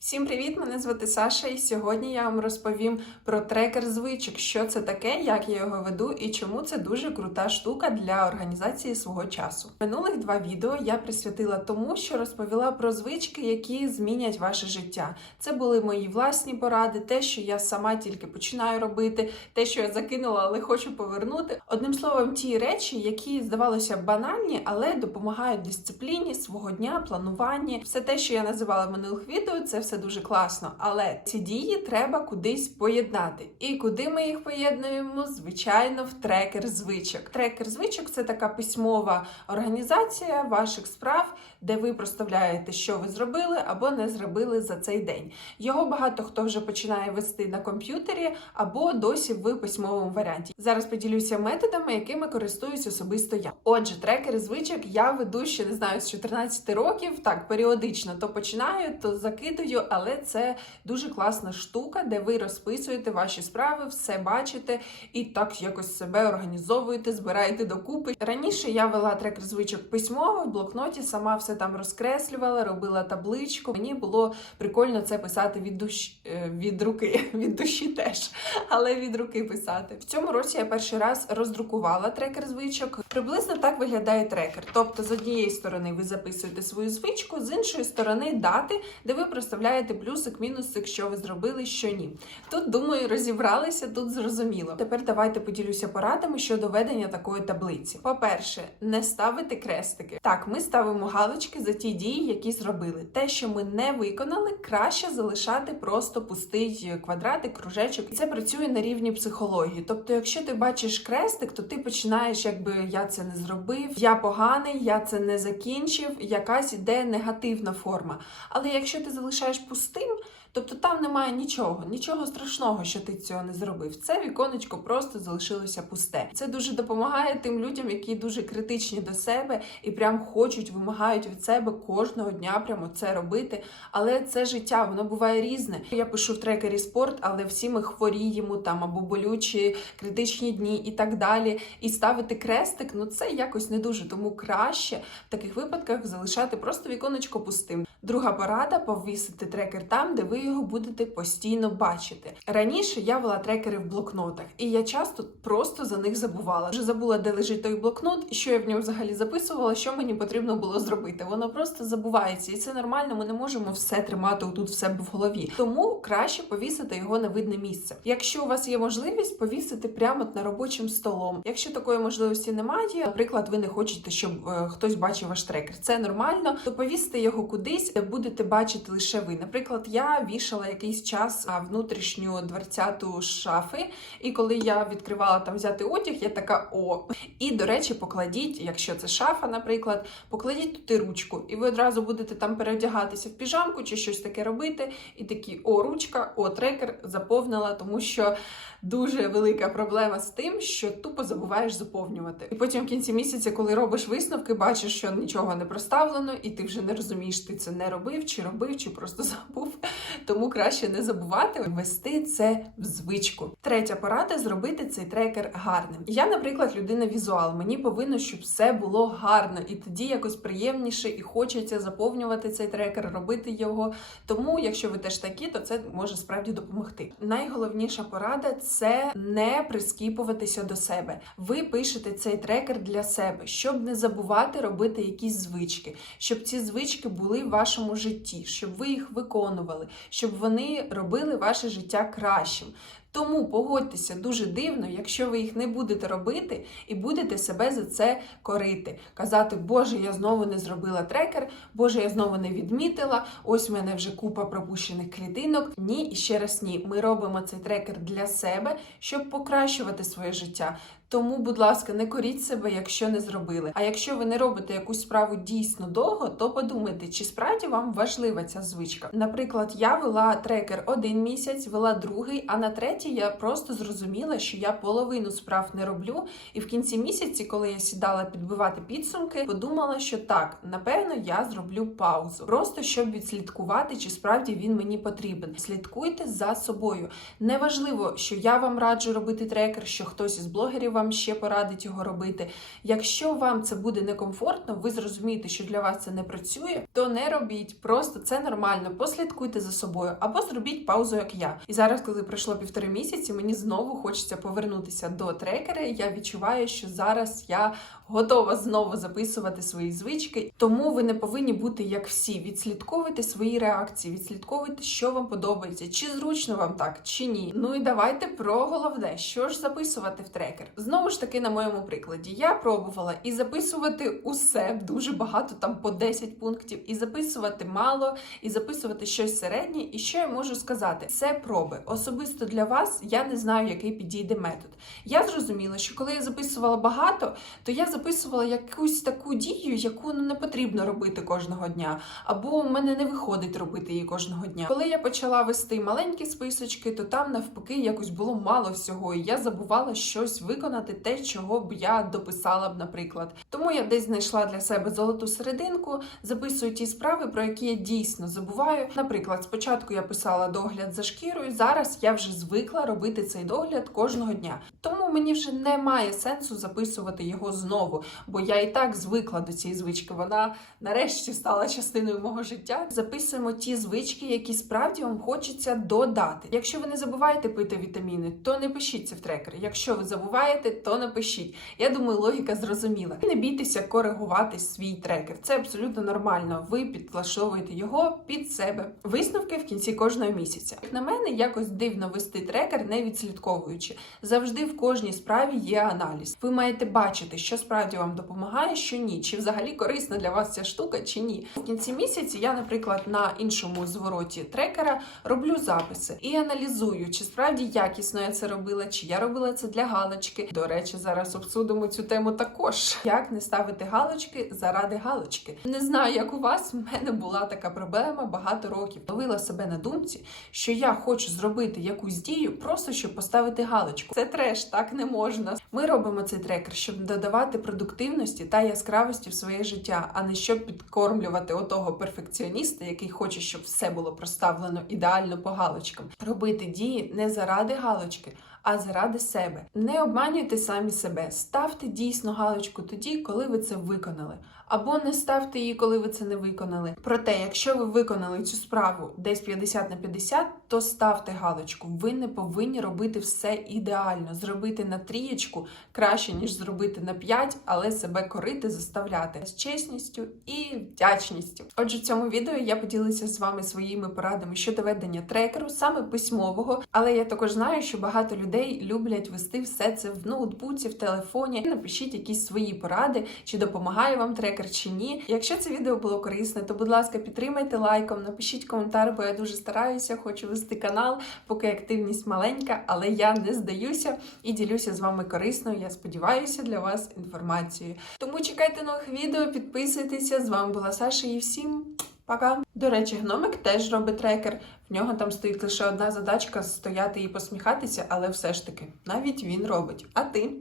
Всім привіт! Мене звати Саша, і сьогодні я вам розповім про трекер звичок, що це таке, як я його веду і чому це дуже крута штука для організації свого часу. Минулих два відео я присвятила тому, що розповіла про звички, які змінять ваше життя. Це були мої власні поради, те, що я сама тільки починаю робити, те, що я закинула, але хочу повернути. Одним словом, ті речі, які здавалося банальні, але допомагають дисципліні свого дня, плануванні. Все те, що я називала в минулих відео, це все дуже класно. Але ці дії треба кудись поєднати. І куди ми їх поєднуємо? Звичайно, в трекер звичок. Трекер звичок це така письмова організація ваших справ, де ви проставляєте, що ви зробили або не зробили за цей день. Його багато хто вже починає вести на комп'ютері або досі в письмовому варіанті. Зараз поділюся методами, якими користуюсь особисто я. Отже, трекери звичок я веду ще не знаю з 14 років. Так, періодично то починаю, то закидую, але це дуже класна штука, де ви розписуєте ваші справи, все бачите і так якось себе організовуєте, збираєте докупи. Раніше я вела трекер звичок письмово в блокноті, сама все там розкреслювала, робила табличку. Мені було прикольно це писати від душі е, від руки, від душі теж, але від руки писати. В цьому році я перший раз роздрукувала трекер звичок. Приблизно так виглядає трекер. Тобто, з однієї сторони ви записуєте свою звичку, з іншої сторони дати, де ви проставляєте плюсик, мінусик, що ви зробили, що ні. Тут думаю, розібралися, тут зрозуміло. Тепер давайте поділюся порадами щодо ведення такої таблиці. По-перше, не ставити крестики. Так, ми ставимо галочки за ті дії, які зробили. Те, що ми не виконали, краще залишати просто пустий квадратик, кружечок. І це працює на рівні психології. Тобто, якщо ти бачиш крестик, то ти починаєш, якби я це не зробив, я поганий, я це не закінчив. Якась іде негативна форма. Але якщо ти залишаєш пустим. Тобто там немає нічого, нічого страшного, що ти цього не зробив. Це віконечко просто залишилося пусте. Це дуже допомагає тим людям, які дуже критичні до себе і прям хочуть, вимагають від себе кожного дня прямо це робити. Але це життя, воно буває різне. Я пишу в трекері спорт, але всі ми хворіємо там або болючі критичні дні і так далі. І ставити крестик, ну це якось не дуже. Тому краще в таких випадках залишати просто віконечко пустим. Друга порада повісити трекер там, де ви його будете постійно бачити. Раніше я вела трекери в блокнотах, і я часто просто за них забувала. Вже забула, де лежить той блокнот, що я в ньому взагалі записувала, що мені потрібно було зробити. Воно просто забувається, і це нормально. Ми не можемо все тримати отут в себе в голові. Тому краще повісити його на видне місце. Якщо у вас є можливість, повісити прямо на робочим столом. Якщо такої можливості немає, наприклад, ви не хочете, щоб е, хтось бачив ваш трекер. Це нормально, то повісьте його кудись, де будете бачити лише ви. Наприклад, я вішала якийсь час внутрішню дверцяту шафи, і коли я відкривала там взяти одяг, я така о. І до речі, покладіть, якщо це шафа, наприклад, покладіть туди ручку, і ви одразу будете там переодягатися в піжамку чи щось таке робити. І такі о, ручка, о, трекер заповнила, тому що дуже велика проблема з тим, що тупо забуваєш заповнювати. І потім в кінці місяця, коли робиш висновки, бачиш, що нічого не проставлено, і ти вже не розумієш, ти це не робив, чи робив, чи просто забув. Тому краще не забувати ввести це в звичку. Третя порада зробити цей трекер гарним. Я, наприклад, людина візуал. Мені повинно, щоб все було гарно, і тоді якось приємніше і хочеться заповнювати цей трекер, робити його. Тому, якщо ви теж такі, то це може справді допомогти. Найголовніша порада це не прискіпуватися до себе. Ви пишете цей трекер для себе, щоб не забувати робити якісь звички, щоб ці звички були в вашому житті, щоб ви їх виконували, щоб вони робили ваше життя кращим. Тому погодьтеся дуже дивно, якщо ви їх не будете робити і будете себе за це корити. Казати, Боже, я знову не зробила трекер, Боже, я знову не відмітила. Ось в мене вже купа пропущених клітинок. Ні, і ще раз ні. Ми робимо цей трекер для себе, щоб покращувати своє життя. Тому, будь ласка, не коріть себе, якщо не зробили. А якщо ви не робите якусь справу дійсно довго, то подумайте, чи справді вам важлива ця звичка. Наприклад, я вела трекер один місяць, вела другий, а на третій я просто зрозуміла, що я половину справ не роблю. І в кінці місяці, коли я сідала підбивати підсумки, подумала, що так, напевно, я зроблю паузу, просто щоб відслідкувати, чи справді він мені потрібен. Слідкуйте за собою. Неважливо, що я вам раджу робити трекер, що хтось із блогерів вам ще порадить його робити. Якщо вам це буде некомфортно, ви зрозумієте, що для вас це не працює, то не робіть. Просто це нормально. Послідкуйте за собою або зробіть паузу, як я. І зараз, коли пройшло півтори місяці, мені знову хочеться повернутися до трекера. Я відчуваю, що зараз я готова знову записувати свої звички. Тому ви не повинні бути як всі. Відслідковуйте свої реакції, відслідковуйте, що вам подобається, чи зручно вам так, чи ні. Ну і давайте про головне, що ж записувати в трекер. Знову ж таки, на моєму прикладі, я пробувала і записувати усе дуже багато, там по 10 пунктів, і записувати мало, і записувати щось середнє. І що я можу сказати? Це проби. Особисто для вас я не знаю, який підійде метод. Я зрозуміла, що коли я записувала багато, то я записувала якусь таку дію, яку ну, не потрібно робити кожного дня, або в мене не виходить робити її кожного дня. Коли я почала вести маленькі списочки, то там навпаки якось було мало всього, і я забувала щось виконати, те, чого б я дописала б, наприклад. Тому я десь знайшла для себе золоту серединку, записую ті справи, про які я дійсно забуваю. Наприклад, спочатку я писала догляд за шкірою. Зараз я вже звикла робити цей догляд кожного дня. Тому мені вже немає сенсу записувати його знову, бо я і так звикла до цієї звички. Вона нарешті стала частиною мого життя. Записуємо ті звички, які справді вам хочеться додати. Якщо ви не забуваєте пити вітаміни, то не пишіть це в трекер. Якщо ви забуваєте, то напишіть. Я думаю, логіка зрозуміла. Не бійтеся коригувати свій трекер. Це абсолютно нормально. Ви підлаштовуєте його під себе. Висновки в кінці кожного місяця. Як на мене, якось дивно вести трекер, не відслідковуючи. Завжди в кожній справі є аналіз. Ви маєте бачити, що справді вам допомагає, що ні, чи взагалі корисна для вас ця штука, чи ні. В кінці місяці я, наприклад, на іншому звороті трекера роблю записи і аналізую, чи справді якісно я це робила, чи я робила це для галочки. До речі, зараз обсудимо цю тему також. Як не ставити галочки заради галочки? Не знаю, як у вас. У мене була така проблема багато років. Ловила себе на думці, що я хочу зробити якусь дію, просто щоб поставити галочку. Це треш, так не можна. Ми робимо цей трекер, щоб додавати продуктивності та яскравості в своє життя, а не щоб підкормлювати отого перфекціоніста, який хоче, щоб все було проставлено ідеально по галочкам. Робити дії не заради галочки. А заради себе не обманюйте самі себе, ставте дійсно галочку тоді, коли ви це виконали, або не ставте її, коли ви це не виконали. Проте, якщо ви виконали цю справу десь 50 на 50, то ставте галочку. Ви не повинні робити все ідеально. Зробити на трієчку краще ніж зробити на 5, але себе корити, заставляти з чесністю і вдячністю. Отже, в цьому відео я поділилася з вами своїми порадами щодо ведення трекеру, саме письмового. Але я також знаю, що багато людей люблять вести все це в ноутбуці, в телефоні. Напишіть якісь свої поради, чи допомагає вам трекер, чи ні. Якщо це відео було корисне, то будь ласка, підтримайте лайком, напишіть коментар, бо я дуже стараюся, хочу вести канал, поки активність маленька, але я не здаюся і ділюся з вами корисною. Я сподіваюся для вас інформацією. Тому чекайте нових відео, підписуйтеся. З вами була Саша і всім пока. До речі, гномик теж робить трекер. В нього там стоїть лише одна задачка стояти і посміхатися, але все ж таки навіть він робить. А ти?